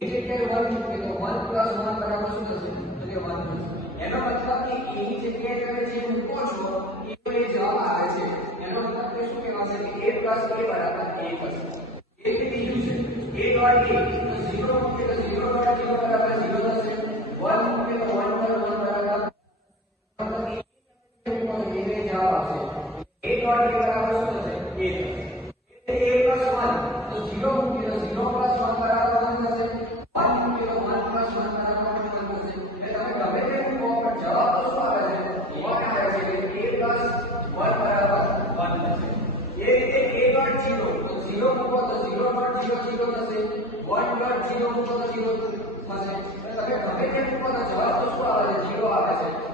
એ જગ્યાએ 1 મૂકે તો 1 + 1 બરાબર શું થશે? તો કે 1 થશે। એનો મતલબ કે a ની જગ્યાએ તમે જે મૂકો છો એ જવાબ આવે છે। એનો મતલબ કે શું કહેવાશે કે a + a બરાબર 1 થશે। એ બીજું છે a ડોટ a તો 0 મૂકે તો 0 ડોટ 0 બરાબર 0 થશે। 1 મૂકે તો 1 ડોટ 1 બરાબર એને જવાબ આવશે a ડોટ a બરાબર શું થશે? 1 થશે। એટલે a + 1 તો 0 મૂકે તો 0 + 1 બરાબર 1 થશે। 1 મૂકે તો 1 + 1 બરાબર 1 થશે। એટલે તમે ગમે તે મૂકો પણ જવાબ તો શું આવે છે? 1 આવે છે। એટલે a + 1 બરાબર 1 થશે। એ રીતે a ડોટ 0 તો 0 મૂકો તો 0 ડોટ 0 0 થશે। 1 ડોટ 0 મૂકો તો 0 થશે। એટલે તમે ગમે તે મૂકો તો જવાબ તો શું આવે છે? 0 આવે છે।